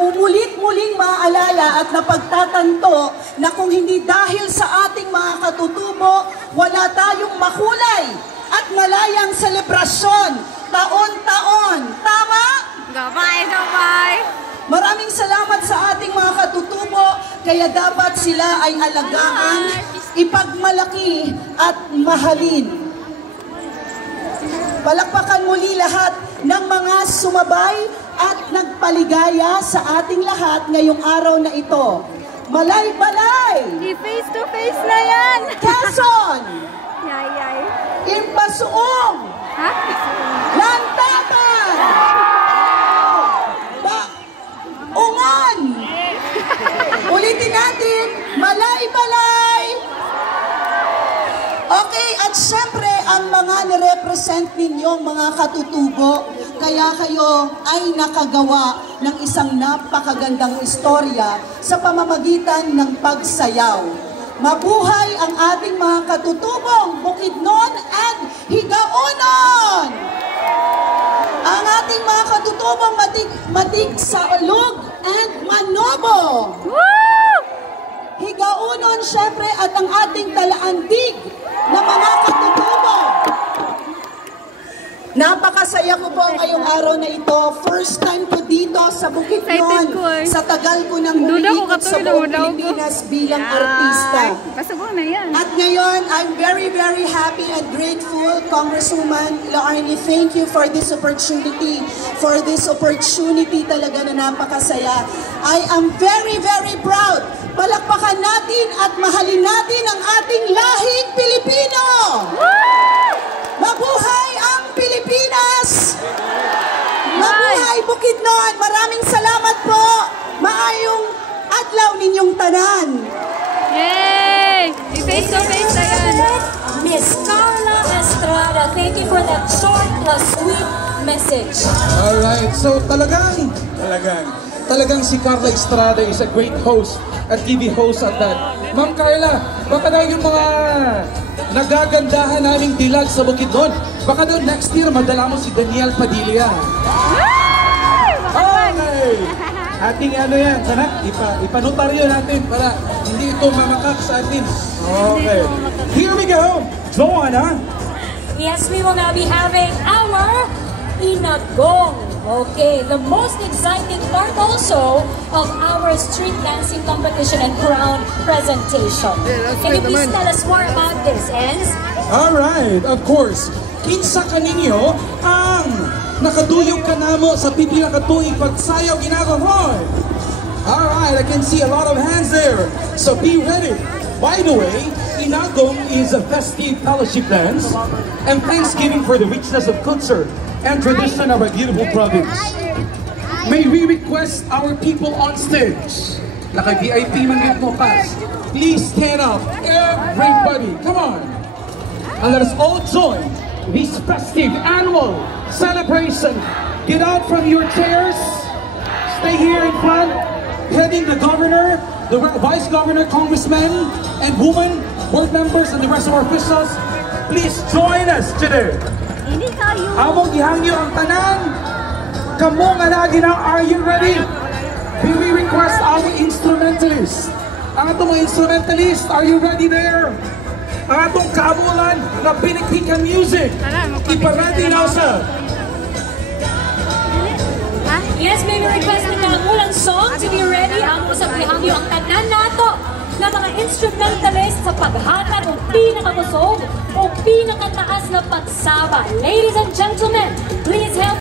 umulit-muling maaalala at napagtatanto na kung hindi dahil sa ating mga katutubo, wala tayong makulay at malayang selebrasyon taon-taon. Tama? Gabay! Maraming salamat sa ating mga katutubo, kaya dapat sila ay alagaan, ipagmalaki at mahalin. Palakpakan muli lahat ng mga sumabay at nagpaligaya sa ating lahat ngayong araw na ito. Malay-balay! I-face to face na yan! Quezon! Yay! Impasuong! Ha? Lantapan! Ungon! Ulitin natin, malay-balay! Okay, at syempre, ang mga nirepresent ninyong mga katutubo, kaya kayo ay nakagawa ng isang napakagandang istorya sa pamamagitan ng pagsayaw. Mabuhay ang ating mga katutubong Bukidnon at Higaonon! Ang ating mga katutubong Matig sa Olog and Manobo! Woo! Higaonon, syempre, at ang ating talaandig na mga katutubo. Napakasaya ko po ngayong araw na ito. First time ko dito sa Bukidnon, sa tagal ko nang humiikot sa buong Pilipinas bilang artista. At ngayon, I'm very, very happy and grateful, Congresswoman Laarni. Thank you for this opportunity. For this opportunity talaga na napakasaya. I am very, very proud. Palakpakan natin at mahalin natin ang ating lahing Pilipino! Mabuhay ang Pilipinas! Mabuhay Bukidnon! Maraming salamat po! Maayong adlaw ninyong tanan! Yay! I-face to face na yan! Miss Carla Estrada, thank you for that short but sweet message. Alright, so talagang si Carla Estrada is a great host at TV host at that. Ma'am Carla, baka daw yung mga nagagandahan naming dilag sa Bukidnon, baka daw next year madala mo si Daniel Padilla. Okay! Ating ano yan, sana ipanotaryo natin para hindi ito mamakak sa atin. Okay. Here we go! Joanna! Yes, we will now be having our Inagong. Okay, the most exciting part also of our street dancing competition and crown presentation. Can you please tell us more about this, Enz? Alright, of course. Kinsa kaninyo ang nakaduyog ka namo sa pinakatuig pagsayaw ginagawa? Alright, I can see a lot of hands there. So be ready. By the way, Inagong is a festive fellowship dance and thanksgiving for the richness of culture and tradition of our beautiful province. May we request our people on stage, naka-VIP man yun mo pass, please stand up, everybody, come on, and let us all join this festive annual celebration. Get out from your chairs, stay here in front, heading the governor, the vice governor, congressmen, and women, board members, and the rest of our officials. Please join us today. Among gihangyo ang tanan, kamo nga lagi na, are you ready? We request our instrumentalist. Ang atong mga instrumentalist, are you ready there? Ang atong kaabulan na pinikpikan music, iparati na sa. Yes, may request ni kaabulan song to be ready. Ang usap gihangyo ang tanan nato na mga instrumentalist sa paghatag o pinakakusog o pinakataas na pagsaba. Ladies and gentlemen, please help